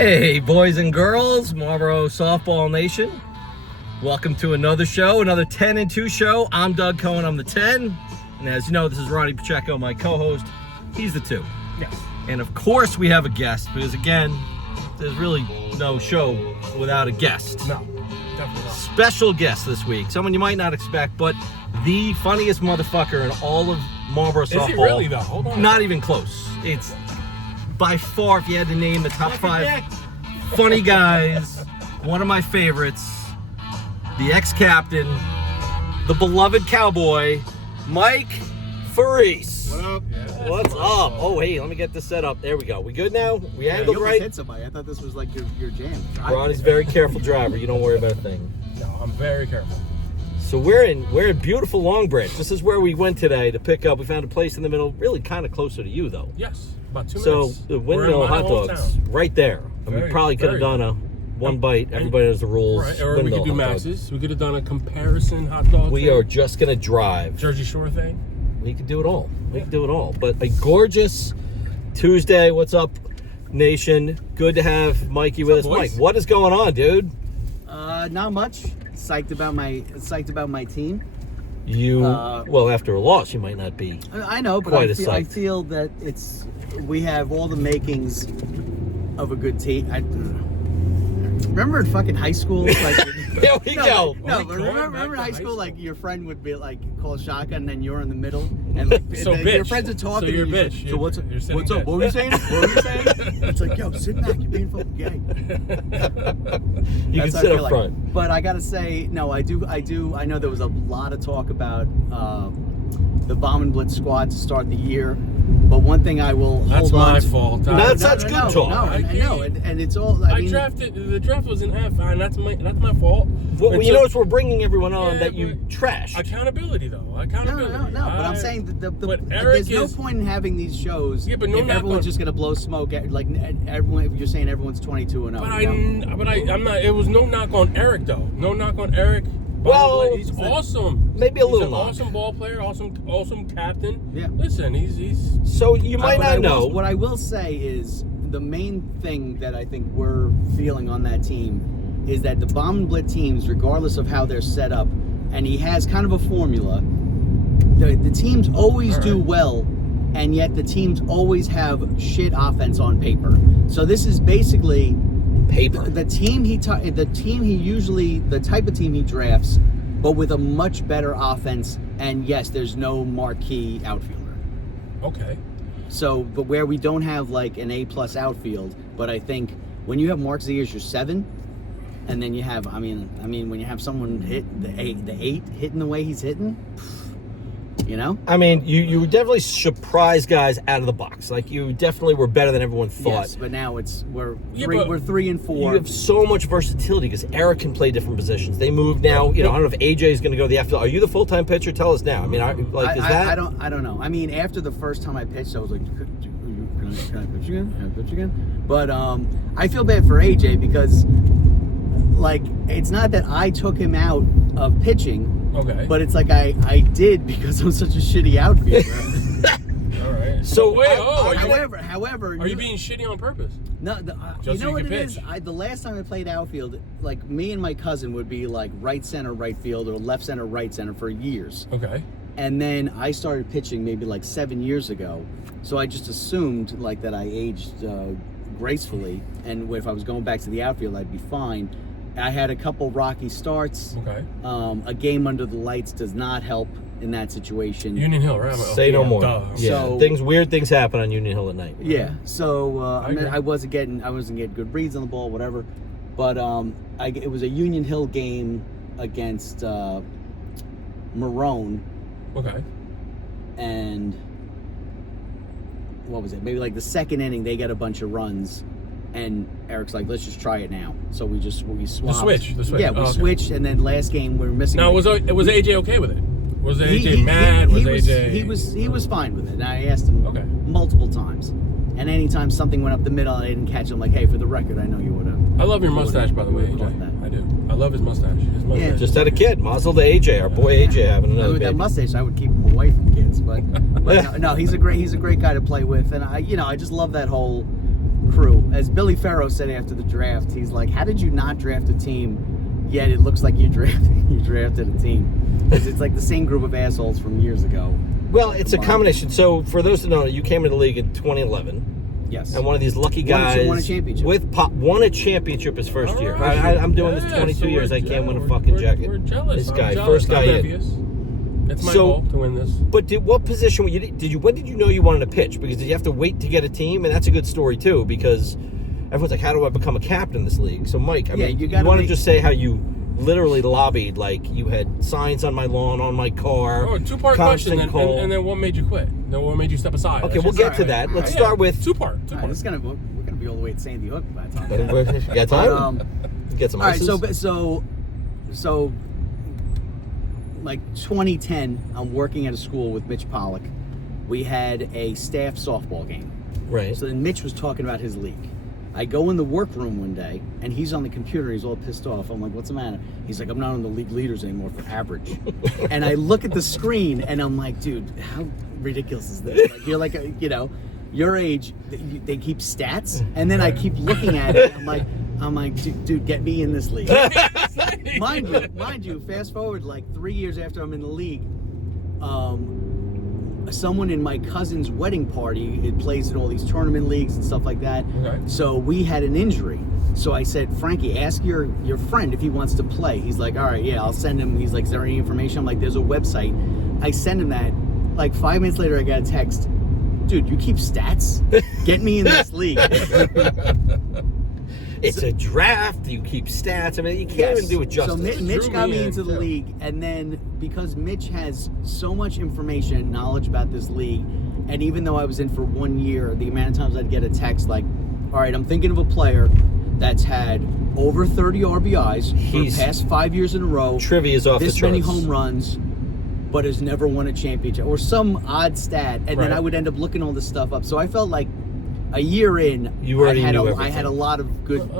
Hey, boys and girls, Marlboro Softball Nation. Welcome to another show, another 10 and 2 show. I'm Doug Cohen, I'm the 10. And as you know, this is Ronnie Pacheco, my co-host. He's the 2. Yes. And of course, we have a guest, because again, there's really no show without a guest. No, definitely not. Special guest this week. Someone you might not expect, but the funniest motherfucker in all of Marlboro Softball. Is he really, though? Hold on. Not even close. It's by far, if you had to name the top 5 funny guys, one of my favorites, the ex-captain, the beloved Cowboy, Mike Ferrarese. What up? Yeah. What's up? Oh, hey, let me get this set up. There we go. We good now? We angled you right? hit somebody. I thought this was like your jam. Ronnie's a very careful driver. You don't worry about a thing. No, I'm very careful. So we're in beautiful Long Branch. This is where we went today to pick up. We found a place in the middle, really kind of closer to you, though. Yes, about 2 So minutes. the We're in Windmill my hot dogs, hometown. right there. And we Very, probably could have very. done a one bite. Everybody knows the rules. Right, or we Windmill could do hot dog. Max's. We could have done a comparison hot dog. We thing. are just gonna drive. Jersey Shore thing. We can do it all. We can do it all. But a gorgeous Tuesday. What's up, nation? Good to have Mikey with us. up, boys? Mike, what is going on, dude? Not much. Psyched about my team. You well, after a loss, you might not be. I know, but Quite I a feel, I sight. feel that we have all the makings of a good team. Remember in fucking high school, like There we go. No, we but going remember back high to school, high like school? your friend would be like call a shotgun, and then you're in the middle, and like So and bitch. your friends are talking. So you're and a you bitch. say, So what's You're sitting what's up? bitch. What were you saying? What were you saying? It's like, yo, sit back. You're being fucking gay. You can That's how I sit feel up like. front. But I gotta say, no, I do. I know there was a lot of talk about the Bomb and Blitz squad to start the year. But one thing I will That's hold on my to. fault. No, that's such good talk. No, I I know, and it's all. I mean, The draft was in half, and that's my fault. Well, It's you a- notice we're bringing everyone on Yeah, that you but- trashed. Accountability, though. Accountability. No. But I'm saying that but Eric there's no is- point in having these shows Yeah, but no if knock everyone's on- just gonna blow smoke. Like everyone, if you're saying everyone's 22 and 0. I'm not. It was no knock on Eric, though. No knock on Eric. Well, he's awesome. maybe a He's little an knock. awesome ball player, awesome captain. Yeah. Listen, he's. So you might not know. What I will say is the main thing that I think we're feeling on that team is that the Bomb and Blitz teams, regardless of how they're set up, and he has kind of a formula, the teams always All right. do well, and yet the teams always have shit offense on paper. So this is basically Paper. the type of team he drafts, but with a much better offense. And yes, there's no marquee outfielder. Okay. So, but where we don't have like an A+ outfield, but I think when you have Mark Z as your 7, and then you have, I mean, when you have someone hit the 8 hitting the way he's hitting, you know. I mean, you definitely surprised guys out of the box. Like, you definitely were better than everyone thought. Yes, but now we're Yeah, 3 but we're 3 and 4. You have so much versatility because Eric can play different positions. They move now. You know, I don't know if AJ is going to go to the outfield. Are you the full-time pitcher? Tell us now. I mean, I don't know. I mean, after the first time I pitched, I was like, can I pitch again? Can I pitch again? But I feel bad for AJ because, like, it's not that I took him out of pitching, Okay. but it's like I did because I'm such a shitty outfielder. All right. So, wait. However, Are you being shitty on purpose? No, you Just so know you what can it is? pitch. The last time I played outfield, like me and my cousin would be like right center, right field, or left center, right center for years. Okay. And then I started pitching maybe like 7 years ago. So I just assumed like that I aged gracefully, and if I was going back to the outfield, I'd be fine. I had a couple rocky starts. Okay. A game under the lights does not help in that situation. Union Hill, right? Say no more. Duh. Yeah, So- weird things happen on Union Hill at night. Yeah. So I mean, agree. I wasn't getting good reads on the ball, whatever. But it was a Union Hill game against Marone, Okay. and what was it? Maybe like the second inning, they got a bunch of runs, and Eric's like, "Let's just try it now." So we swapped. The switch. Yeah, we Oh, okay. switched, and then last game we were missing. Now, like, was AJ okay with it? Was AJ he- mad? he was AJ? He was fine with it. And I asked him Okay. multiple times, and anytime something went up the middle and I didn't catch it, I'm like, "Hey, for the record, I know you would have." I love your mustache, by the way, Love AJ. that. I do. I love his mustache. Yeah. Just had a kid. Mazel to AJ, our boy AJ having another With that baby. mustache, I would keep him away from kids. But no, he's a great guy to play with, and I just love that whole crew. As Billy Farrow said after the draft, he's like, how did you not draft a team, yet it looks like you drafted a team? Because it's like the same group of assholes from years ago. Well, it's a combination. So for those who don't know, you came into the league in 2011. Yes. And one of these lucky guys won a championship. won a championship his first year. Right. I'm doing this 22 years. I can't win a fucking jacket. We're jealous. This guy, I'm jealous. first guy I'm in. envious. It's my goal to win this. But what position when did you know you wanted to pitch? Because did you have to wait to get a team? And that's a good story too, because everyone's like, how do I become a captain in this league? So Mike, you want to just say how you literally lobbied, like you had signs on my lawn, on my car. Oh, two-part question, and then what made you quit? Then what made you step aside? Okay, we'll get to that. Let's start with two-part. We're gonna be all the way at Sandy Hook by the time. You got time? Get some ices? All right, so like 2010, I'm working at a school with Mitch Pollack. We had a staff softball game. Right. So then Mitch was talking about his league. I go in the workroom one day, and he's on the computer. He's all pissed off. I'm like, what's the matter? He's like, I'm not on the league leaders anymore for average. And I look at the screen, and I'm like, dude, how ridiculous is this? Like, you're like, your age, they keep stats, and then I keep looking at it. I'm like, dude, get me in this league. mind you, fast forward like 3 years after I'm in the league, someone in my cousin's wedding party, it plays in all these tournament leagues and stuff like that. Okay. So we had an injury. So I said, Frankie, ask your friend if he wants to play. He's like, all right, yeah, I'll send him. He's like, is there any information? I'm like, there's a website. I send him that. Like 5 minutes later, I got a text. Dude, you keep stats? Get me in this league. It's a draft. You keep stats. I mean, you can't even do it justice. So Mitch got me into the league, and then because Mitch has so much information and knowledge about this league, and even though I was in for 1 year, the amount of times I'd get a text like, all right, I'm thinking of a player that's had over 30 RBIs for the past 5 years in a row. Trivia's off the charts. This many home runs, but has never won a championship, or some odd stat, and then I would end up looking all this stuff up. So I felt like a year in, I had a lot of good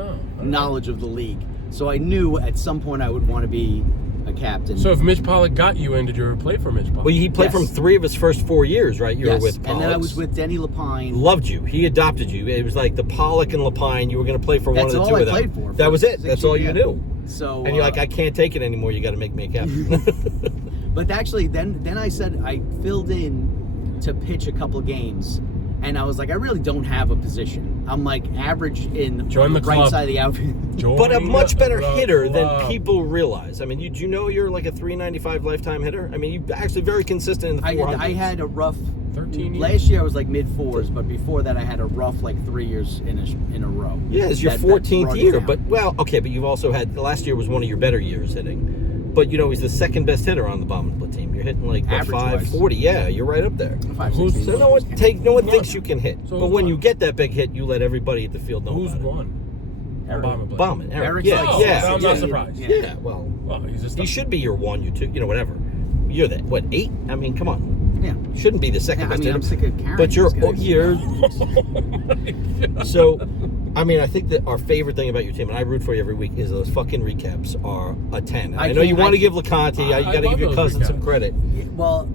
knowledge of the league. So I knew at some point I would want to be a captain. So if Mitch Pollack got you in, did you ever play for Mitch Pollack? Well, he played from 3 of his first 4 years, right? You were with Pollack. And then I was with Denny Lapine. Loved you. He adopted you. It was like the Pollock and Lapine. You were going to play for one of the two of them. That's all I played for. That was it. That's all you knew. So, and you're like, I can't take it anymore. You got to make me a captain. But actually, then I said I filled in to pitch a couple of games. And I was like, I really don't have a position. I'm like average in the right side of the outfield. But a much better hitter than people realize. I mean, you know you're like a 395 lifetime hitter? I mean, you're actually very consistent in the 400s. I had a rough 13 years. Last year I was like mid-4s, but before that I had a rough like 3 years in a row. Yeah, it's your 14th year. But, but you've also had, last year was one of your better years hitting. But, he's the second best hitter on the bomb split team. You're hitting like 540. Yeah, you're right up there. 560. So no one thinks you can hit. So but when you get that big hit, you let everybody at the field know who's about won? it. Bauman. Eric. Yeah. I'm not surprised. Yeah. Well, he should be your 1, you 2, whatever. You're that. What, 8? I mean, come on. Yeah. Shouldn't be the second best hitter. I'm sick of carrying. But you're. So. I mean, I think that our favorite thing about your team, and I root for you every week, is those fucking recaps are a 10. I know you want to give LeConte, you got to give your cousin some credit. Well,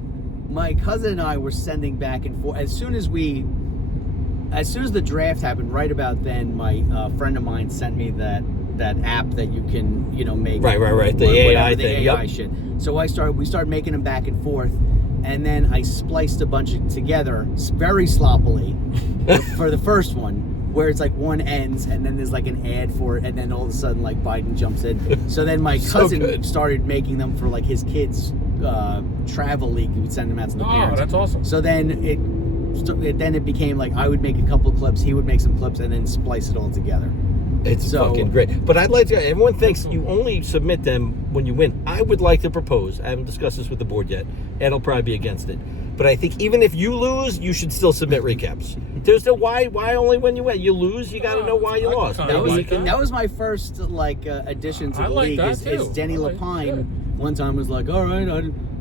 my cousin and I were sending back and forth. As soon as the draft happened, right about then, my friend of mine sent me that app that you can, make. Right. The AI thing. The AI shit. So we started making them back and forth. And then I spliced a bunch together very sloppily for the first one. Where it's like one ends and then there's like an ad for it, and then all of a sudden like Biden jumps in. So then my cousin started making them for like his kids' travel league. He would send them out to the parents. Oh, that's awesome. So then it became like I would make a couple clips, he would make some clips, and then splice it all together. It's fucking great. But I'd like to, everyone thinks you only submit them when you win. I would like to propose, I haven't discussed this with the board yet, Ed'll probably be against it. But I think even if you lose, you should still submit recaps. There's no why only when you win. You lose, you got to know why you lost. That was my first addition to the league. Is Denny Lapine one time was like, all right,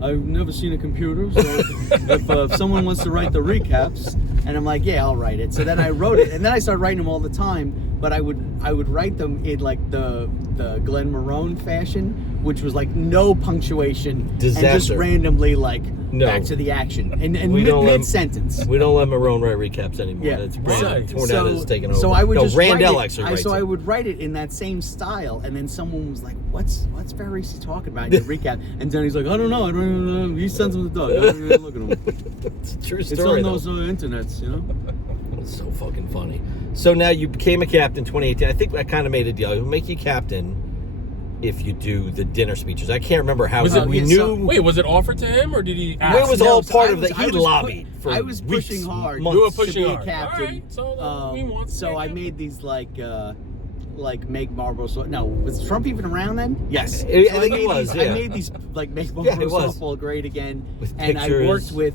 I've never seen a computer, so if someone wants to write the recaps, and I'm like, yeah, I'll write it. So then I wrote it, and then I started writing them all the time. But I would write them in like the Glenn Marone fashion, which was like no punctuation and just Disaster. randomly like No. back to the action and We don't let- mid sentence. We don't let Marone write recaps anymore. Yeah. It's Right. Tornado is taking over. So I would no, just Randall write it. actually writes So it. I would write it in that same style, and then someone was like, "What's Ferrarese talking about in your recap?" And then he's like, "I don't know. I don't even know. He sends them to Doug. I don't even look at him. It's a true It's story. on though. those internets, you know." It's so fucking funny. So now you became a captain 2018. I think I kind of made a deal. We'll make you captain if you do the dinner speeches. I can't remember how Was it- we yeah, knew. so- Wait, was it offered to him, or did he ask? It was No, all so part I of was- the. I He was lobbied for I was weeks, pushing hard. months. You were to pushing be a hard. captain. All right, so he wants to So be a I captain. made these like make Marlboro. No, was Trump even around then? Yes. I So think he made was, these- yeah. I made these like make Yeah, Marlboro it was. softball great again, With and I pictures. worked with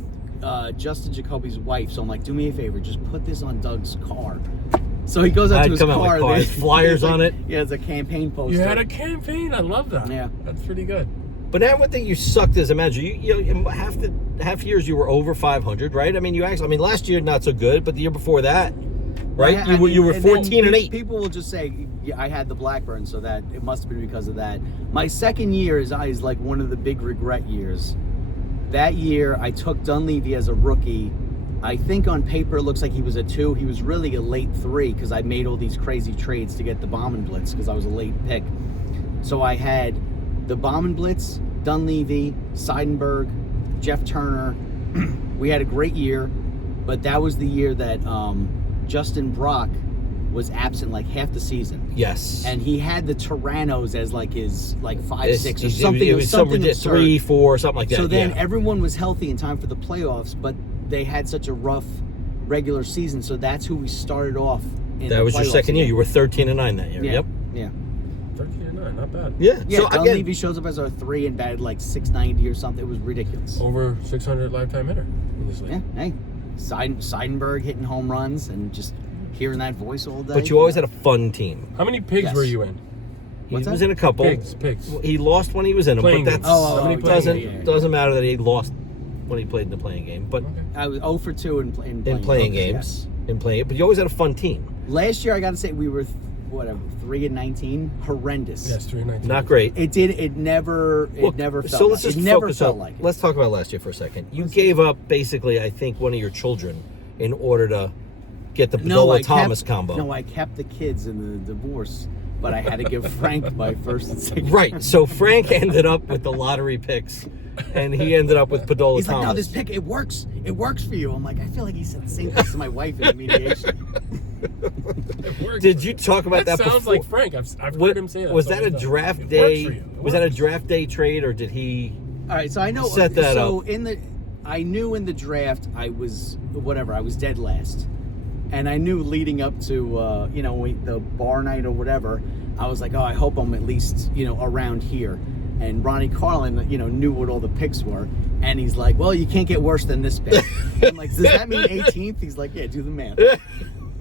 Justin Jacoby's wife. So I'm like, do me a favor, just put this on Doug's car. So he goes out I'd to his come out with car. cars, there's- flyers there's, like- on it. Yeah, it's a campaign poster. You had a campaign. I love that. Yeah. That's pretty good. But I would think you sucked as a manager. You know, half years you were over 500, right? I mean, you actually. I mean, last year not so good, but the year before that, right? I mean, you were and then 14 and 8. People will just say, yeah, I had the Blackburn, so that it must have been because of that. My second year is like one of the big regret years. That year, I took Dunleavy as a rookie. I think on paper it looks like he was a 2. He was really a late 3 because I made all these crazy trades to get the Bomb and Blitz because I was a late pick. So I had the Bomb and Blitz, Dunleavy, Seidenberg, Jeff Turner. We had a great year, but that was the year that Justin Brock was absent like half the season. Yes. And he had the Tyrannos as like his like 5, 6 or It something. It was something absurd. 3, 4, something like that. So then yeah. everyone was healthy in time for the playoffs, but they had such a rough regular season. So that's who we started off in That the was your playoffs second year. against. You were 13 and 9 that year. Yeah. Yep. Yeah. 13-9, not bad. Yeah. Yeah, So Dunleavy again, shows up as our 3 and batted like 690 or something. It was ridiculous. Over 600 lifetime hitter in this league. Yeah, hey. Seidenberg hitting home runs and just hearing that voice all day. but you always had a fun team. How many pigs Yes. were you in? He What's was that? in a couple. Pigs. He lost when he was in them, Playing but games. that's Oh, How many playing doesn't games? doesn't matter that he lost when he played in the playing game, but Okay. I was 0 for 2 in playing games, games, yes. in playing. But you always had a fun team. Last year, I got to say, we were, 3 and 19. Horrendous. Yes, 319. Not great. It never felt so let's like just it. Never focus felt on. like it. Let's talk about last year for a second. You gave up basically, I think, one of your children in order to get the Padola Thomas combo. No, I kept the kids in the divorce, but I had to give Frank my first and second. Right. So Frank ended up with the lottery picks, and he ended up with Padola He's like, Thomas. no, this pick, it works. It works for you. I'm like, I feel like he said the same thing to my wife in the mediation. It works. Did you talk about that sounds before? like Frank. I've What- heard him say that. was so that a many times. draft It works day? for you. It Was that a works. draft day trade, or did he? All right, so I know. Set that so up. I knew in the draft I was dead last, and I knew leading up to the bar night or whatever, I was like, oh, I hope I'm at least around here. And Ronnie Carlin, knew what all the picks were, and he's like, well, you can't get worse than this pick. I'm like, does that mean 18th? He's like, yeah, do the math.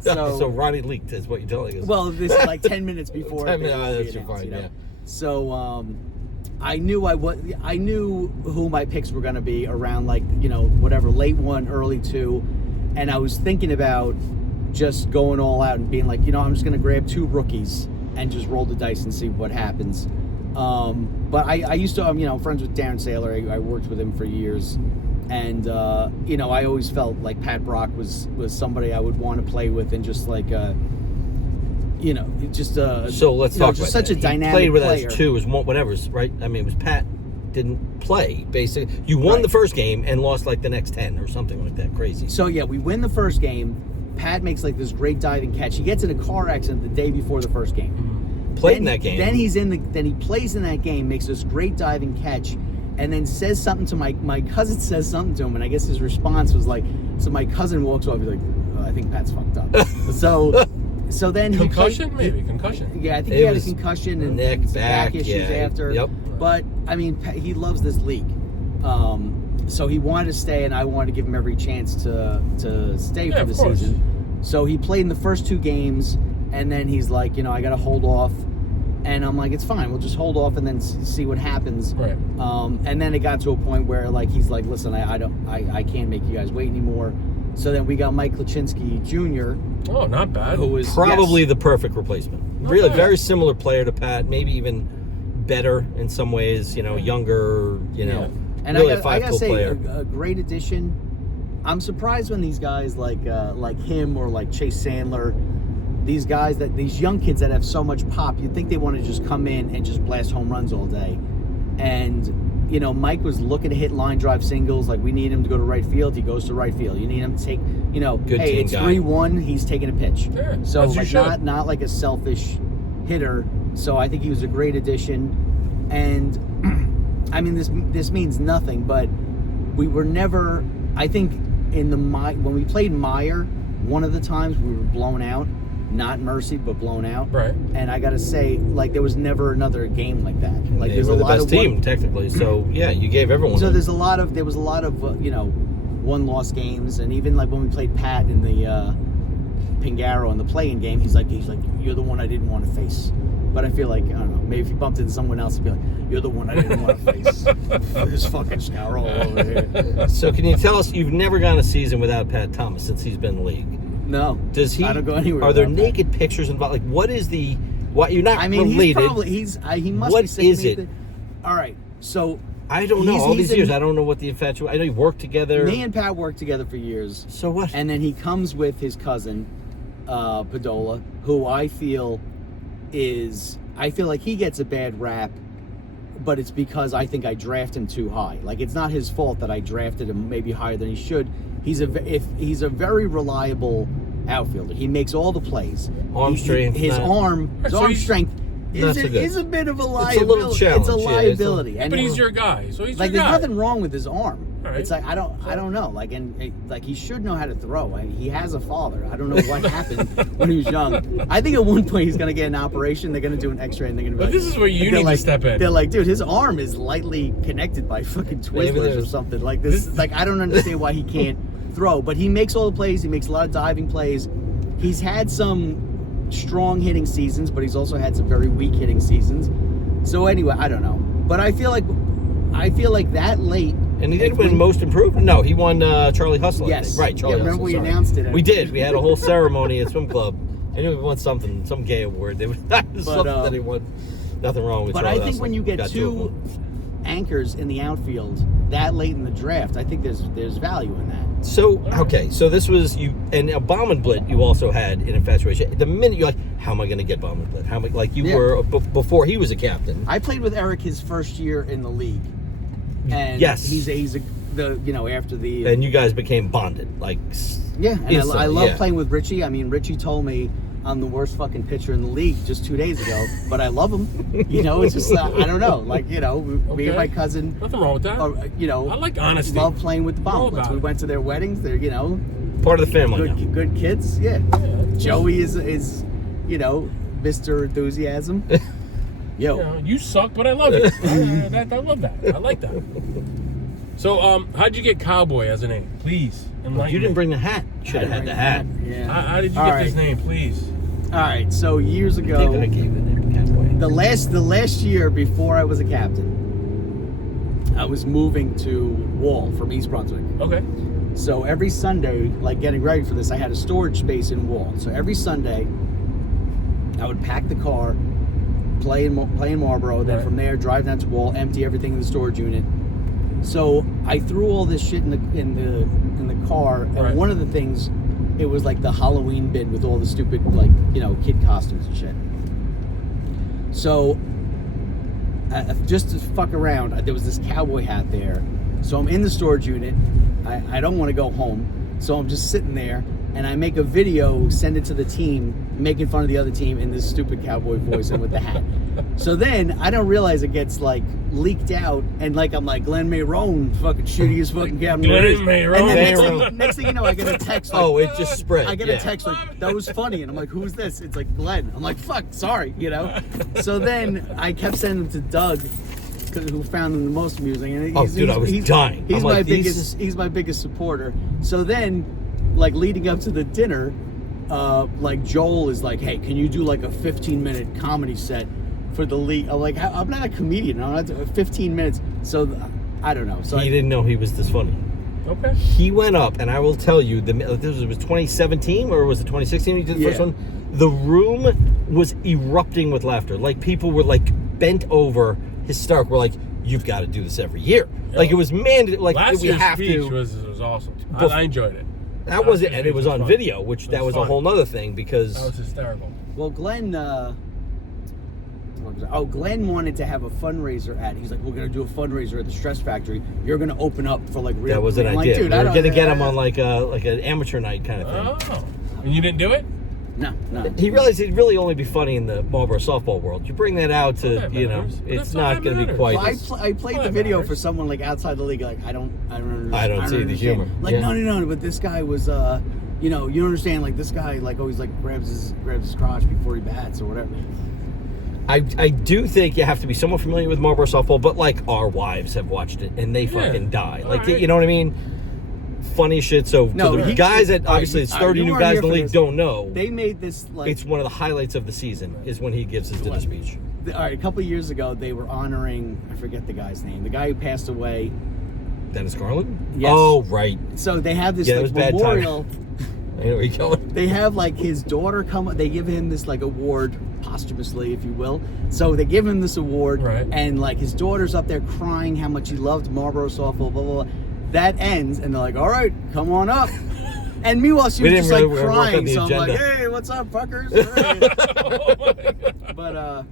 So Ronnie leaked is what you're telling us. Well, this is like 10 minutes before. 10 they minutes, that's announced, fine, yeah. So I knew who my picks were going to be around, like, whatever, late 1, early 2, and I was thinking about just going all out and being like, I'm just going to grab 2 rookies and just roll the dice and see what happens. But I used to, I'm friends with Darren Saylor. I worked with him for years. And, I always felt like Pat Brock was somebody I would want to play with, and just like, so let's talk about such that. a dynamic He played with player. us too, as whatever's right. I mean, it was Pat didn't play basically. You won Right. the first game and lost like the next 10 or something like that. Crazy. So yeah, we win the first game. Pat makes like this great diving catch. He gets in a car accident the day before the first game. Played in that game. Then he plays in that game, makes this great diving catch, and then says something to my cousin says something to him, and I guess his response was like, so my cousin walks off, he's like, oh, I think Pat's fucked up. so then Concussion, he maybe concussion. Yeah, I think It he had a was concussion and neck, some back, issues yeah. after. Yep. But I mean, he loves this league. So he wanted to stay, and I wanted to give him every chance to stay for of the course. season. So he played in the first 2 games, and then he's like, I got to hold off. And I'm like, it's fine. We'll just hold off and then see what happens. Right. And then it got to a point where like he's like, listen, I can't make you guys wait anymore. So then we got Mike Lachinsky Jr. Oh, not bad. who was Probably yes. the perfect replacement. Really, bad. very similar player to Pat. Maybe even better in some ways. You know, younger. You know, and really I gotta a 5-tool say, player. a great addition. I'm surprised when these guys like him or like Chase Sandler, these young kids that have so much pop, you'd think they want to just come in and just blast home runs all day. And, you know, Mike was looking to hit line drive singles. Like, we need him to go to right field. He goes to right field. You need him to take, you know, Good hey, team it's guy. 3-1. He's taking a pitch. Yeah, so, as you like, should. not like a selfish hitter. So I think he was a great addition. And, I mean, this means nothing, but we were never, I think, when we played Meyer, one of the times we were blown out. Not mercy, but blown out. Right. And I gotta say, like, there was never another game like that. Like, They there's were a the lot best of team technically. So yeah, you gave everyone. So there was a lot of you know, one-loss games, and even like when we played Pat in the Pingaro in the play-in game, he's like, you're the one I didn't want to face. But I feel like, I don't know, maybe if he bumped into someone else, he'd be like, you're the one I didn't want to face. This fucking scoundrel over here. So can you tell us, you've never gone a season without Pat Thomas since he's been in the league? No. Does he? I don't go anywhere. Are there without naked pictures involved? Like, what is the? What you're not I mean, related? he must What be saying is it? All right, so I don't know. he's- All he's these years, in- I don't know what the infatuation. I know you worked together. me and Pat worked together for years. So what? And then he comes with his cousin, Padola, who I feel like he gets a bad rap, but it's because I think I draft him too high. Like, it's not his fault that I drafted him maybe higher than he should. He's a very reliable outfielder. He makes all the plays. Arm strength, His not- arm strength Not so good. is a bit of a It's a liability. little challenge, It's a yeah, liability. But he's your guy, so he's like, your there's guy. nothing wrong with his arm. All right. It's like I don't know. Like, like, he should know how to throw. He has a father. I don't know what happened when he was young. I think at one point he's gonna get an operation. They're gonna do an X-ray and they're gonna be But like, this is where you they're need like, to step in. They're like, dude, his arm is lightly connected by fucking Maybe Twizzlers or there's- something. Like this. Like, I don't understand why he can't throw. But he makes all the plays. He makes a lot of diving plays. He's had some strong hitting seasons, but he's also had some very weak hitting seasons. So anyway, I don't know. But I feel like that late. And he did win Most Improved? No, he won Charlie Hustle. I Yes. think. Right, Charlie Yeah, remember Hustle. we sorry. announced it. We did. We had a whole ceremony at swim club. I knew he won something, some gay award. There was something that he won. Nothing wrong with But Charlie I think Hustle. when you get Got two of them. anchors in the outfield that late in the draft, I think there's value in that. So, okay, so this was you, and Baumann-Blitt you also had in infatuation. The minute you're like, how am I going to get Baumann-Blitt? How am I, like you Yeah. were before he was a captain. I played with Eric his first year in the league, and Yes. he's after the And you guys became bonded, like yeah. And instantly, I love yeah. playing with Richie. I mean, Richie told me I'm the worst fucking pitcher in the league just 2 days ago, but I love him. You know, it's just I don't know, like, you know, me and my cousin. Nothing wrong with that. You know, I like honesty. love playing with the All Baumann-Blitz. about We it. went to their weddings. They're, you know, part of the family. now. good kids. Yeah. Yeah. Joey is, you know, Mr. Enthusiasm. Yo. You know, you suck, but I love you. I love that. I like that. So, how'd you get Cowboy as a name? Please, enlighten You didn't me. bring the hat. Should have had the hat. Yeah. How did you All get right. this name? Please. All right. So years I think ago, I gave the name Cowboy. the last year before I was a captain, I was moving to Wall from East Brunswick. Okay. So every Sunday, like getting ready for this, I had a storage space in Wall. So every Sunday, I would pack the car, play in Marlboro, then Right. from there drive down to Wall, empty everything in the storage unit. So I threw all this shit in the car, and Right. one of the things, it was like the Halloween bin with all the stupid, like, you know, kid costumes and shit. So just to fuck around, there was this cowboy hat there. So I'm in the storage unit. I don't want to go home, so I'm just sitting there, and I make a video, send it to the team, making fun of the other team in this stupid cowboy voice and with the hat. So then I don't realize it gets like leaked out, and like I'm like Glenn Mayrone, fucking shooting his fucking Captain Glenn Ferrarese. Mayrone. And then Mayrone. next thing you know, I get a text. Like, Oh, it just spread. I get yeah. a text like, that was funny. And I'm like, who's this? It's like Glenn. I'm like, fuck, sorry, you know? So then I kept sending them to Doug, who found them the most amusing. And Oh, dude, I was dying. He's I'm my like, he's my biggest supporter. So then, like, leading up to the dinner, like, Joel is like, hey, can you do like a 15-minute comedy set for the league? I'm like, I'm not a comedian. I'm not 15 minutes. So I don't know. So He didn't know he was this funny. Okay. He went up, and I will tell you, this was 2017 or was it 2016? He did the first Yeah. one. The room was erupting with laughter. Like people were like bent over hysterical. We're like, you've got to do this every year. Yeah. Like it was mandated. Like Last we year's have speech to. was awesome. Bef- I enjoyed it. That Last was it, year's and it speech was on fun. video, which It that was a fun. whole nother thing because That was hysterical. Well, Glenn wanted to have a fundraiser at. He's like, we're gonna do a fundraiser at the Stress Factory. You're gonna open up for like real. that was an I'm idea. Like, dude, we I were don't- gonna get him on like an amateur night kind of thing. Oh, and you didn't do it? No. He realized it'd really only be funny in the Marlboro softball world. You bring that out to, That you know, matters. But it's that's all not that going to be matters. quite. Well, as- I played Well, the that video matters. for someone like outside the league. Like I don't understand. I don't see the understand. humor. Like Yeah. no. But this guy was, you know, you don't understand. Like this guy, like always like grabs his crotch before he bats or whatever. I do think you have to be somewhat familiar with Marlboro softball, but like our wives have watched it and they fucking die. All Like right. you know what I mean? Funny shit. So No, to the he- guys that obviously I- it's I- 30 you new weren't guys here in the for league this. don't know. They made this like It's one of the highlights of the season is when he gives his dinner What? speech. all right. A couple of years ago, they were honoring I forget the guy's name, the guy who passed away. Dennis Garland? Yes. Oh, right. So they have this Yeah, it like was bad memorial. I know where you're going. They have like his daughter come. They give him this like award posthumously, if you will. So they give him this award, Right. and like his daughter's up there crying how much he loved Marlboro softball. Blah blah blah. That ends, and they're like, "All right, come on up." And meanwhile, she We was didn't just really like work on crying. the So I'm like, agenda. "Hey, what's up, fuckers?" All right. But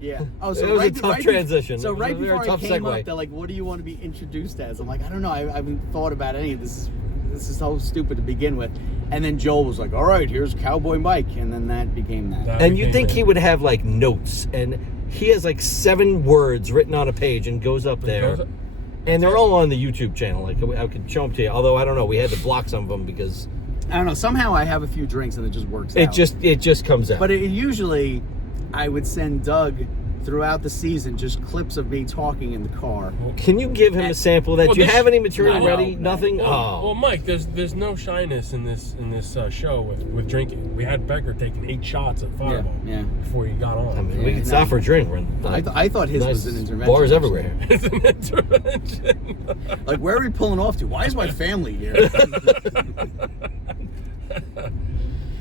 yeah. Oh, so It was a right, tough right transition. So It was right a very before I tough came segue. up, they're like, "What do you want to be introduced as?" I'm like, "I don't know. I haven't thought about any of this. This is so stupid to begin with." And then Joel was like, "All right, here's Cowboy Mike," and then that became that. That- And you became think it. he would have like notes, and he has like 7 words written on a page and goes up there. goes up- And they're all on the YouTube channel. Like I could show them to you. Although I don't know, we had to block some of them because I don't know. Somehow I have a few drinks and it just works it out. just comes out. But it usually, I would send Doug throughout the season just clips of me talking in the car. Can you give him a sample? That Well, do you this- have any material No, ready? no. Nothing. Well, Mike, there's no shyness in this show with drinking. We had Becker taking 8 shots of Fireball Yeah. before he got on. I mean, Yeah, we can no. stop for a drink. We're in, I thought his was an intervention. Bars everywhere. It's an intervention. Like, where are we pulling off to? Why is my family here?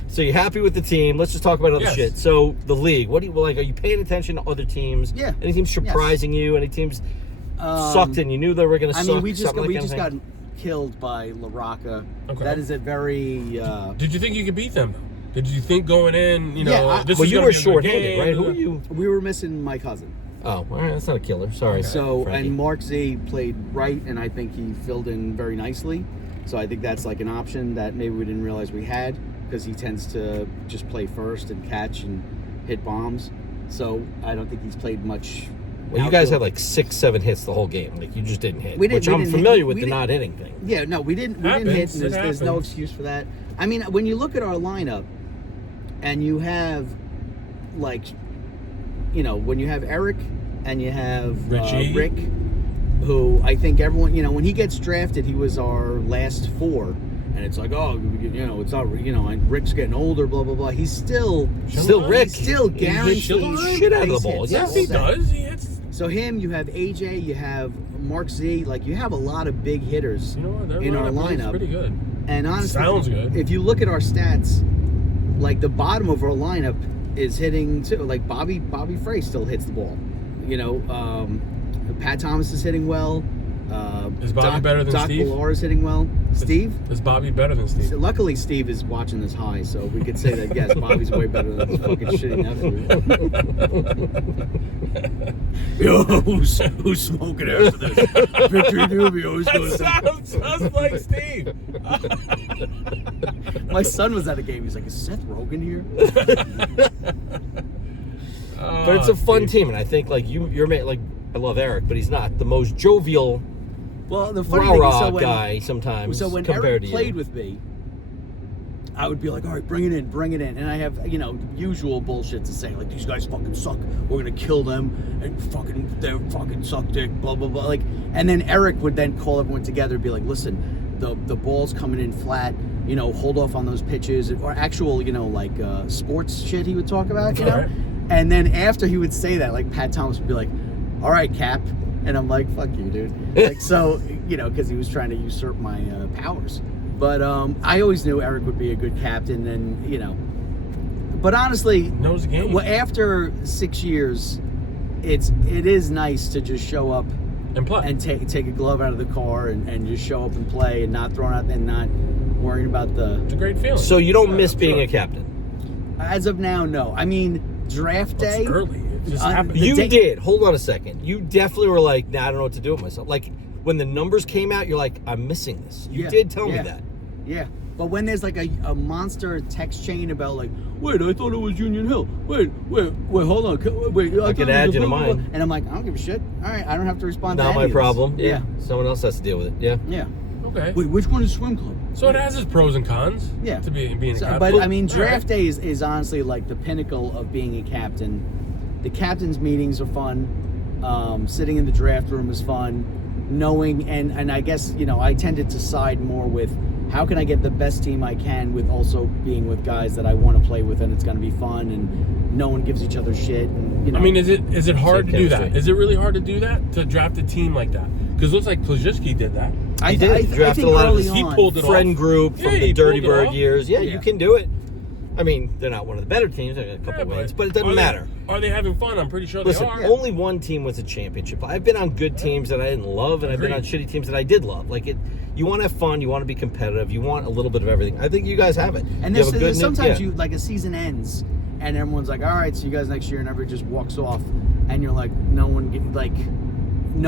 So you happy with the team? Let's just talk about other Yes. shit. So the league, what do you like? Are you paying attention to other teams? Yeah. Any teams surprising you? Any teams sucked and you knew they were going to I suck? mean, we just something got, like we that just kind got of thing? killed by La Rocca. Okay. That is a very. Did you think you could beat them? Did you think going in, you know, Yeah, this Well, is you gonna were be a good short-handed, game? right? Who were you? We were missing my cousin. Oh, all right. That's not a killer. Sorry. So, Frankie. and Mark Z played right, and I think he filled in very nicely. So I think that's like an option that maybe we didn't realize we had, because he tends to just play first and catch and hit bombs. So I don't think he's played much. Well, you guys had outfield. like 6-7 hits the whole game. Like you just didn't hit, We didn't- which we I'm didn't familiar hit- with we the didn't- not hitting thing. Yeah, no, we didn't hit, Happens, and it there's no happens. excuse for that. I mean, when you look at our lineup, and you have, like, you know, when you have Eric and you have Richie. Rick, who I think everyone, you know, when he gets drafted, he was our last 4. And it's like, oh, you know, it's not, you know, and Rick's getting older, blah, blah, blah. He's still Rick. He's still He hits guaranteed the shit out of the base ball. hits Yes, all He day. does. He hits. So him, you have AJ, you have Mark Z, like you have a lot of big hitters You know what? Their in our is lineup. pretty good. And honestly, Sounds good. if you look at our stats, like the bottom of our lineup is hitting too. Like Bobby Frey still hits the ball. You know, Pat Thomas is hitting well. Is Bobby better than Doc Steve? Villar is hitting well. Steve? Is Bobby better than Steve? Luckily, Steve is watching this high, so we could say that yes, Bobby's way better than his fucking shitty nephew. Yo, who's smoking after this? Victory Doobie always goes. Sounds like Steve. My son was at a game. He's like, "Is Seth Rogen here?" But it's a fun team, and I think like you're like I love Eric, but he's not the most jovial Well, the funny thing is, rah-rah so when, guy sometimes. so when compared Eric to played you. with me, I would be like, all right, bring it in. And I have, you know, usual bullshit to say, like, these guys fucking suck. We're going to kill them. And they're fucking suck dick, blah, blah, blah. Like, and then Eric would then call everyone together and be like, listen, the ball's coming in flat. You know, hold off on those pitches. Or actual, you know, like sports shit he would talk about, you know? Right. And then after he would say that, like, Pat Thomas would be like, all right, Cap. And I'm like, fuck you, dude. Like, so, you know, because he was trying to usurp my powers. But I always knew Eric would be a good captain, and, you know. But honestly, Knows the game. well, after 6 years, it is nice to just show up And play. and take a glove out of the car and just show up and play and not throwing out and not worrying about It's a great feeling. So you don't miss I'm being sure. a captain? as of now, no. I mean, draft day. It's early. It just happened. The You day- did. Hold on a second. You definitely were like, nah, I don't know what to do with myself. Like, when the numbers came out, you're like, I'm missing this. You Yeah, did tell me yeah. that. Yeah. But when there's like a monster text chain about like, wait, I thought it was Union Hill. Wait, hold on. Wait, I could add you to mine. And I'm like, I don't give a shit. All right, I don't have to respond to Not any my of this. problem. Yeah. Someone else has to deal with it. Yeah. Yeah. Okay. Wait, which one is swim club? So it has its pros and cons. Yeah. To being a So, captain. but I mean, All right. draft day is honestly like the pinnacle of being a captain. The captain's meetings are fun. Sitting in the draft room is fun. Knowing and I guess I tended to side more with how can I get the best team I can with also being with guys that I want to play with and it's going to be fun and no one gives each other shit. And, I mean, is it hard to Same do that? chemistry. Is it really hard to do that, to draft a team like that? Because it looks like Klajewski did that. He did. I Drafted think a lot of early his- He on- pulled it off. Friend group from Yeah, the he Dirty pulled it Bird off. years. Yeah, Yeah. you can do it. I mean, they're not one of the better teams. They got a couple Yeah, wins, but it doesn't are matter. Are they having fun? I'm pretty sure Listen, they are. only one team was a championship. I've been on good teams that I didn't love, and I've been on Agreed. shitty teams that I did love. Like it, you want to have fun, you want to be competitive, you want a little bit of everything. I think you guys have it. And you there's, have a there's good sometimes yeah. you like a season ends and everyone's like, all right, see you guys next year, and everybody just walks off, and you're like, no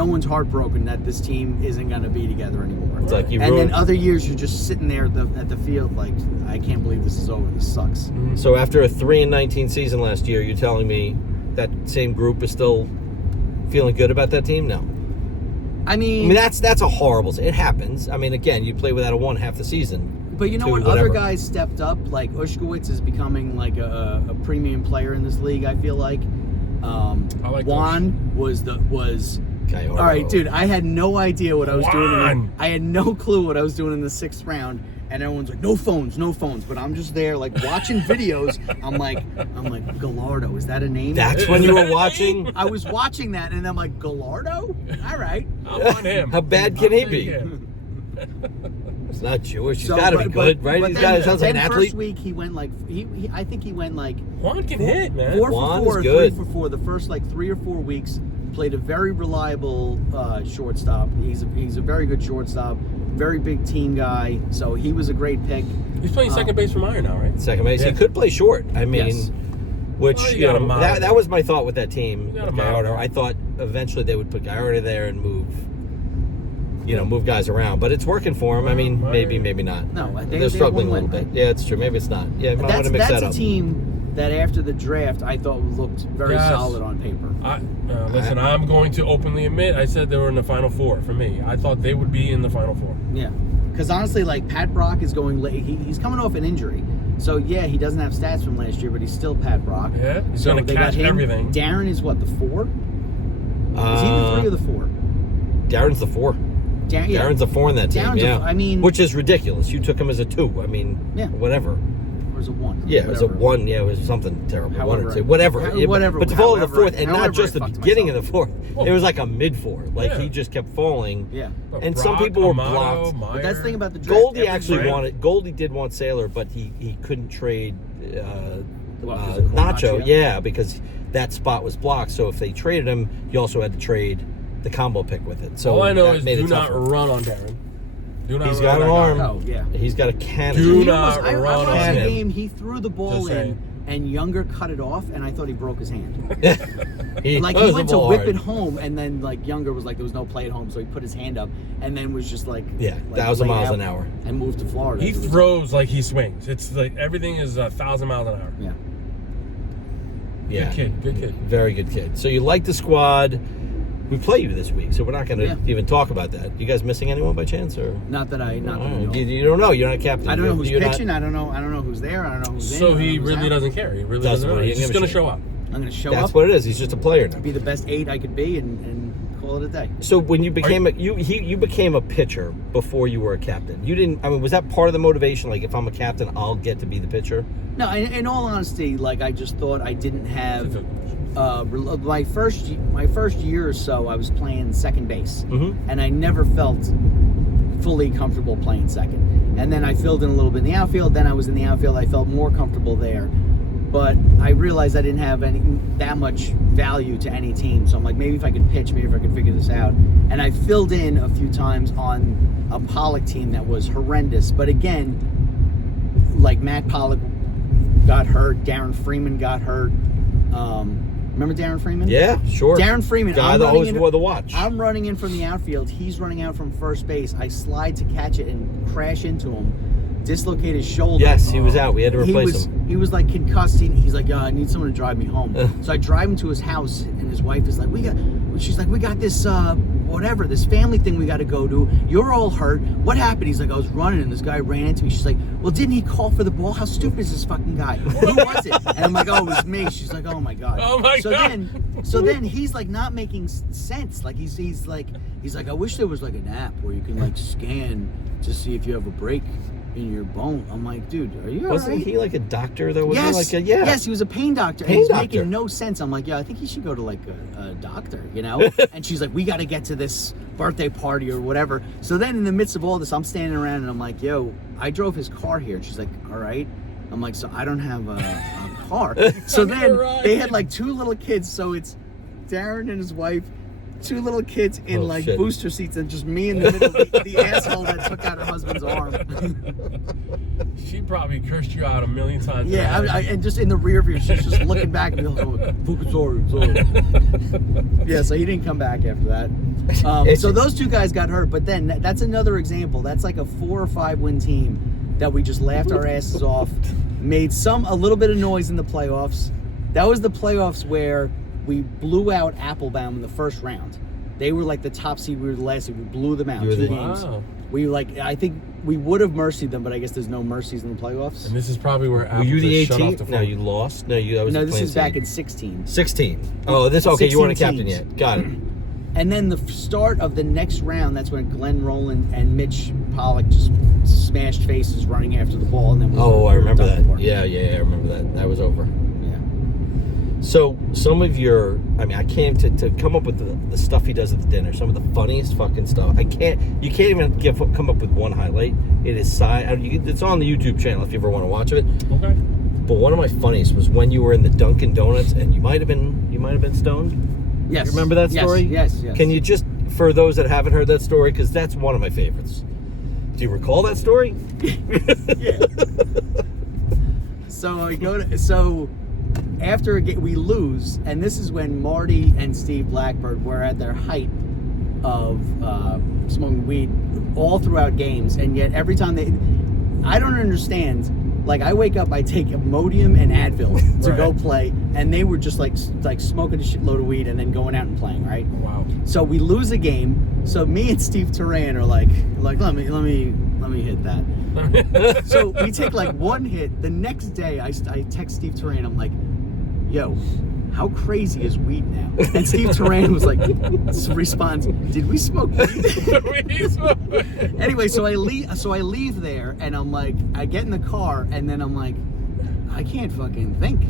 one's heartbroken that this team isn't going to be together anymore. It's like you and ruined. then other years you're just sitting there at the field like, I can't believe this is over. This sucks. So after a 3-19 season last year, you're telling me that same group is still feeling good about that team? No. I I mean, mean that's a horrible. It happens. I mean, again, you play without a one half the season. but you know to what? whatever. Other guys stepped up. Like Ushkowitz is becoming like a premium player in this league. I feel like. I like Juan was. Coyote. All right, dude. I had no idea what I was doing. Juan. I had no clue what I was doing in the 6th round, and everyone's like, "No phones, no phones." But I'm just there, like watching videos. I'm like, Gallardo. Is that a name? That's when you were watching. I was watching that, and I'm like, Gallardo. All right. I'm on him. How bad can he I'll be? take him. It's not Jewish. He's So, got to be but- good, right? but He's then- got. Sounds like an then athlete. First week he went like I think he went like Juan can hit, man. 4 Juan for 4, is good. 3 for 4. The first like 3 or 4 weeks, played a very reliable shortstop. He's a very good shortstop, very big team guy. So he was a great pick. He's playing second base for Meyer now, right? Second base. Yeah. He could play short. I mean, Yes. which Well, you you gotta know monitor. that was my thought with that team. You gotta with Gallardo. monitor. I thought eventually they would put Gallardo there and move guys around, but it's working for him. I mean, Well, maybe not. No, They're struggling a won little bit. Yeah, it's true. Maybe it's not. Yeah, I might want That's to mix that a up. team that after the draft I thought looked very Yes. solid on paper. Listen, I'm going to openly admit I said they were in the Final Four for me. I thought they would be in the Final Four. Yeah, because honestly, like Pat Brock is going late. He's coming off an injury, so yeah, he doesn't have stats from last year, but he's still Pat Brock. Yeah, he's So going to they got catch him. everything. Darren is what, the 4? Is he the 3 or the 4? Darren's the 4. Yeah. Darren's the 4 in that team. Darren's yeah, I mean, which is ridiculous. You took him as a 2. I mean, Yeah. whatever. or is it 1? Yeah, it was a Whatever. 1. Yeah, it was something terrible. 1 However or 2. I- Whatever. how- Yeah, whatever- But to fall in the however 4th, and however not just I the fucked beginning of myself. the 4th. Oh. It was like a mid 4. Like Yeah. he just kept falling. Yeah. And some Brock, people were Amato, blocked. Meyer. But that's the thing about the draft. Goldie every actually draft- wanted. Goldie did want Sailor, but he couldn't trade What, was it Nacho. Nacho? Yeah, because that spot was blocked. So if they traded him, you also had to trade the combo pick with it. So All I know that is made do it not tougher. run on Darren. Do not He's run got on an that arm. guy. Oh, yeah. He's got a cannon. Do He not I run watched on the him. game. He threw the ball Just in, saying. and Younger cut it off, and I thought he broke his hand. he Like throws he the went to ball whip hard. it home, and then like Younger was like, there was no play at home, so he put his hand up, and then was just like, Yeah, like 1,000 laid miles out an hour. and moved to Florida. He as a result. throws like he swings. It's like everything is 1,000 miles an hour. Yeah. Yeah, Good kid. Good kid. very good kid. So you like the squad. We play you this week, so we're not going to Yeah. even talk about that. You guys missing anyone by chance, or Not that I know. You don't know? You're not a captain. I don't know who's You're not- pitching. I don't know who's there. I don't know who's in. I So don't know he who's really out. doesn't care. He really Doesn't doesn't know. really He's give just a going to shit. show up. I'm going to show That's up, what it is. He's just a player now. be the best 8 I could be, and call it a day. So when you became you became a pitcher before you were a captain. You didn't. I mean, was that part of the motivation? Like, if I'm a captain, I'll get to be the pitcher. No, in all honesty, like I just thought I didn't have. My first year or so, I was playing second base, and I never felt fully comfortable playing second. And then I filled in a little bit in the outfield. Then I was in the outfield. I felt more comfortable there. but I realized I didn't have that much value to any team. So I'm like, maybe if I could pitch, maybe if I could figure this out. And I filled in a few times on a Pollock team that was horrendous. But again, like Matt Pollock got hurt, Darren Freeman got hurt. Remember Darren Freeman? Yeah, sure. Darren Freeman. Guy that always wore the watch. I'm running in from the outfield. He's running out from first base. I slide to catch it and crash into him. Dislocate his shoulder. Yes, he was out. We had to replace him. He was like concussed. He's like, I need someone to drive me home. So I drive him to his house, and his wife is like, she's like, we got this, whatever, this family thing we got to go to. You're all hurt. What happened? He's like, I was running, and this guy ran into me. She's like, well, didn't he call for the ball? How stupid is this fucking guy? Who was it? And I'm like, oh, it was me. She's like, oh my god. Oh my god. So then he's like not making sense. Like he's like, I wish there was like an app where you can like scan to see if you have a break in your bone. I'm like, dude, are you Wasn't alright? he like a doctor though? Yes, Wasn't he like a, yeah. Yes, he was a pain doctor. Pain and he's doctor. making no sense. I'm like, yeah, I think he should go to like a doctor, you know? And she's like, we got to get to this birthday party or whatever. So then in the midst of all this, I'm standing around and I'm like, yo, I drove his car here. And she's like, all right. I'm like, so I don't have a car. So then they had like 2 little kids. So it's Darren and his wife, 2 little kids in booster seats, and just me in the middle, the asshole that took out her husband's arm. She probably cursed you out a million times. Yeah, and just in the rear view, she's just looking back and going, sorry. Yeah, so he didn't come back after that. So those 2 guys got hurt, but then that's another example. That's like a 4 or 5 win team that we just laughed our asses off, made a little bit of noise in the playoffs. That was the playoffs where we blew out Applebaum in the first round. They were like the top seed. We were the last seed. We blew them out 2 games. Wow. I think we would have mercied them, but I guess there's no mercies in the playoffs. And this is probably where Apple Were you the shut off 18th? the phone. No, you lost. No, This is back in 16. 16. Oh, this okay. You weren't a 16 captain teams. yet. Got it. And then the start of the next round, that's when Glenn Rowland and Mitch Pollock just smashed faces running after the ball. And then I remember that. Yeah, I remember that. That was over. Yeah. So some of your, I came to come up with the stuff he does at the dinner. Some of the funniest fucking stuff. You can't even come up with one highlight. It is it's on the YouTube channel if you ever want to watch it. Okay. But one of my funniest was when you were in the Dunkin' Donuts and you might have been stoned. Yes. You remember that story? Yes. Can you just, for those that haven't heard that story, because that's one of my favorites. Do you recall that story? Yeah. So after we lose, and this is when Marty and Steve Blackbird were at their height of smoking weed all throughout games, and yet every time I don't understand. Like, I wake up, I take Imodium and Advil to go play, and they were just like smoking a shitload of weed and then going out and playing, right? Wow. So we lose a game. So me and Steve Turan are like let me hit that. So we take like 1 hit. The next day, I text Steve Turan. I'm like, yo, how crazy is weed now? And Steve Turan was like, responds, did we smoke weed? Anyway, so I leave there, and I'm like, I get in the car, and then I'm like, I can't fucking think.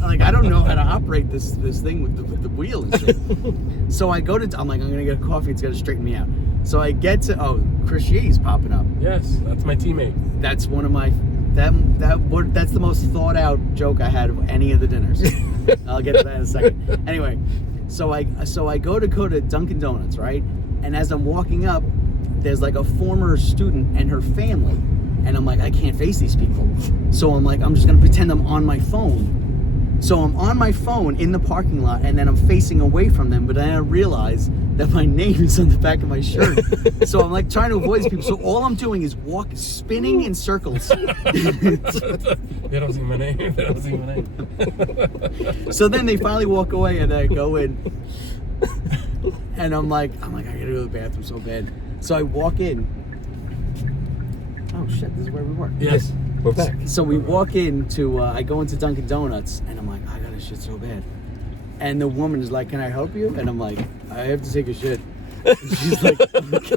Like, I don't know how to operate this thing with the wheel and shit. So I'm like, I'm gonna get a coffee. It's gonna straighten me out. So I get to Chris Yee's popping up. Yes, that's my teammate. That's one of my. That's the most thought out joke I had of any of the dinners. I'll get to that in a second. Anyway, so I go to Dunkin' Donuts, right? And as I'm walking up, there's like a former student and her family, and I'm like, I can't face these people. So I'm like, I'm just gonna pretend I'm on my phone. So I'm on my phone in the parking lot, and then I'm facing away from them, but then I realize that my name is on the back of my shirt. So I'm like trying to avoid these people. So all I'm doing is spinning in circles. They don't see my name. So then they finally walk away, and I go in, and I'm like, I gotta go to the bathroom so bad. So I walk in. Oh shit, this is where we were. Yes. We're back. So we walk into, I go into Dunkin' Donuts, and I'm like, I got a shit so bad. And the woman is like, can I help you? And I'm like, I have to take a shit. And she's like, okay.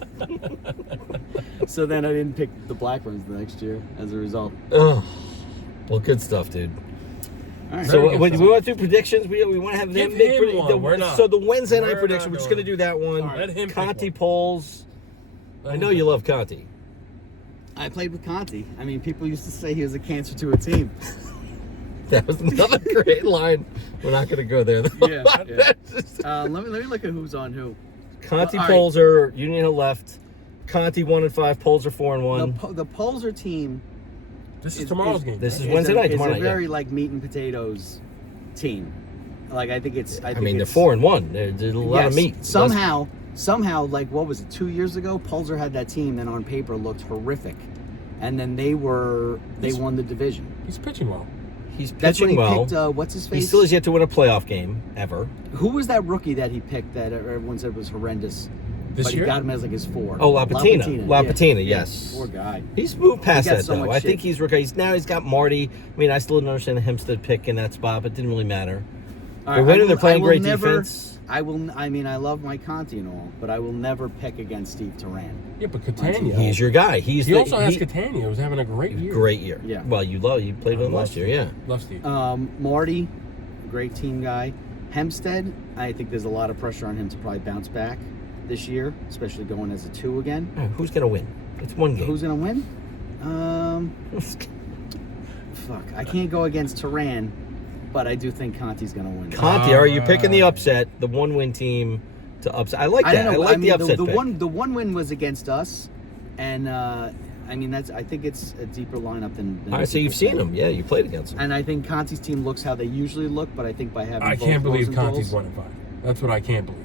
So then I didn't pick the black ones the next year as a result. Oh, well, good stuff, dude. All right. So we want to do predictions. We want to have them Give make him one. We're not. So the Wednesday night We're prediction, not we're just going. going to do that one. All right, let him pick Conti one. polls. I know you love Conti. I played with Conti. I mean, people used to say he was a cancer to a team. That was another great line. We're not going to go there, though. Yeah. Let me look at who's on who. Conti, Well, all right. Polzer, Union Hill left. Conti 1-5, Polzer 4-1. The Polzer team. This is tomorrow's game. This is right? Wednesday night. It's Tomorrow a night, very like meat and potatoes team. Like I think it's. I mean, they're 4-1. There's a lot of meat. Somehow, like what was it? 2 years ago, Polzer had that team that on paper looked horrific, and then they won the division. He's pitching well. He's That's when pitching he well. picked. What's his face? He still has yet to win a playoff game ever. Who was that rookie that he picked that everyone said was horrendous? This but year? he got him as like his 4. Oh, Lapatina, yes. Poor guy. He's moved past He got that, so though. much I think shit. he's got Marty. I mean, I still didn't understand the Hempstead pick in that spot, but it didn't really matter. All They're right, winning. They're playing great defense. I mean, I love Mike Conti and all, but I will never pick against Steve Turan. Yeah, but Catania. He's your guy. He also has Catania, who's having a great year. Great year. Yeah. Well, you played with him last year, yeah. Love Steve. Marty, great team guy. Hempstead, I think there's a lot of pressure on him to probably bounce back this year, especially going as a 2 again. Who's gonna win? It's one game. Who's gonna win? Fuck, I can't go against Turan, but I do think Conti's gonna win. Conti, are you picking the upset, the 1-win team to upset? I like that. don't know. I like mean, the upset the pick. one win was against us, and I mean I think it's a deeper lineup than All right, so you've seen them. Yeah, you played against them. And I think Conti's team looks how they usually look, but I think by having I both can't believe Rosenthal's- Conti's 1-5. That's what I can't believe.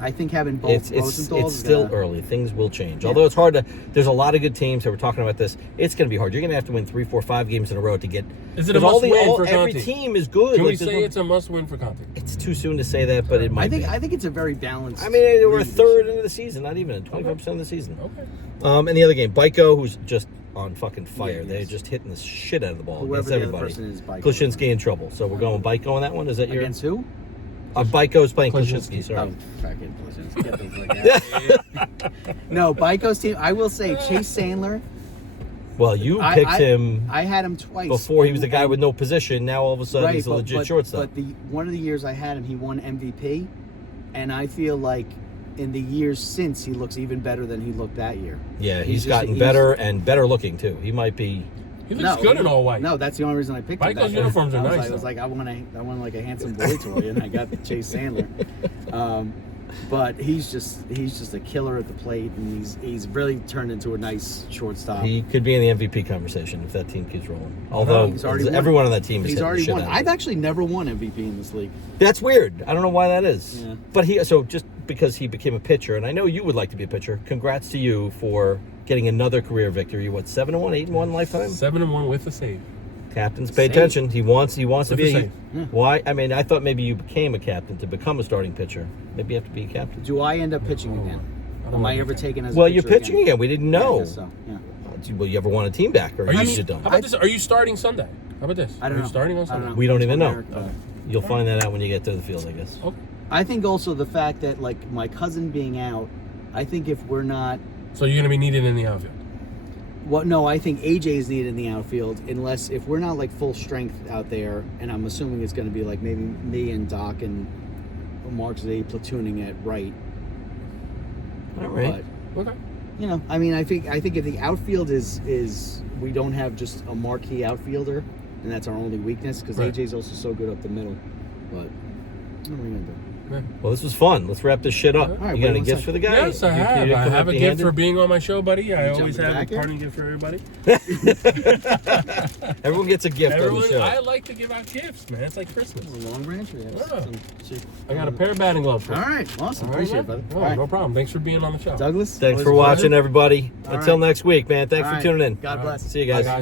I think having both It's Rosenthal's is still gonna- early. Things will change. Yeah. Although it's hard to. There's a lot of good teams that we're talking about this. It's going to be hard. You're going to have to win 3, 4, 5 games in a row to get. Is it a 'cause must-win for every Conti? team is good. Can Like, we there's say no- it's a must-win for Conti? It's too soon to say that, but it might. I think it's a very balanced. I mean, we're a league this third year. into the season, not even 25% of the season. Okay. And the other game, Byko, who's just on fucking fire. Yeah, he They're is. just hitting the shit out of the ball Whoever against the other everybody. person is, Byko. Klasinski in trouble. So we're going Byko on that one. Is that your? Against who? Byko's playing Klasinski. Klasinski. Sorry. Oh, fucking Klasinski. Get the fuck out. No, Byko's team. I will say Chase Sandler. Well, you picked him I had him twice before he was the guy and- with no position. Now all of a sudden right, he's a legit but, shortstop. But one of the years I had him, he won MVP, and I feel like in the years since he looks even better than he looked that year. Yeah, he's just- gotten better and better looking too. He might be. He looks good in all white. No, that's the only reason I picked him. Byko's uniforms are nice, I was though. like, I want like a handsome boy toy, and I got Chase Sandler. But he's just a killer at the plate, and he's really turned into a nice shortstop. He could be in the MVP conversation if that team keeps rolling. Although He's already won. everyone on that team is He's hitting the already shit won. out of I've it. actually never won MVP in this league. That's weird. I don't know why that is. Yeah. But just because he became a pitcher, and I know you would like to be a pitcher. Congrats to you for getting another career victory. What, 7-1, 8-1 lifetime? 7-1 with a save. Captains pay Save. attention. He wants to With be. a save. Why? I mean, I thought maybe you became a captain to become a starting pitcher. Maybe you have to be a captain. Do I end up pitching again? I don't Am I know. ever taken as Well, a you're pitcher pitching again. We didn't Yeah, I know. guess so, yeah. Well, you ever want a team back, or Are you you, should done? how about this? Are you starting Sunday? How about this? I don't Are you know. starting on I Sunday? don't know. We don't That's even what know. Eric thought. You'll find that out when you get to the field, I guess. Okay. I think also the fact that like my cousin being out, I think if we're not, So you're going to be needed in the outfield. well, no, I think AJ is needed in the outfield unless if we're not like full strength out there, and I'm assuming it's going to be like maybe me and Doc and Mark Z platooning at right. All right. But Okay. you know, I mean, I think if the outfield is we don't have just a marquee outfielder, and that's our only weakness because Right. AJ's also so good up the middle. But what are we gonna do? Well, this was fun. Let's wrap this shit up. All right, You got wait any one gifts second. for the guy? Yes, I You- have. you I come have a gift empty-handed? for being on my show, buddy. I jumping always have back a here? parting gift for everybody. Everyone gets a gift on Everyone, the show. I like to give out gifts, man. It's like Christmas. Long Branch. We have Yeah. some shit. I got a pair of batting gloves for All you. right, awesome. All right, Appreciate it, man. brother. Oh, All right, no problem. Thanks for being on the show. Douglas. Thanks always for a pleasure. watching, everybody. All Until right. next week, man. Thanks All for right. tuning in. God bless. See you guys. Bye, guys.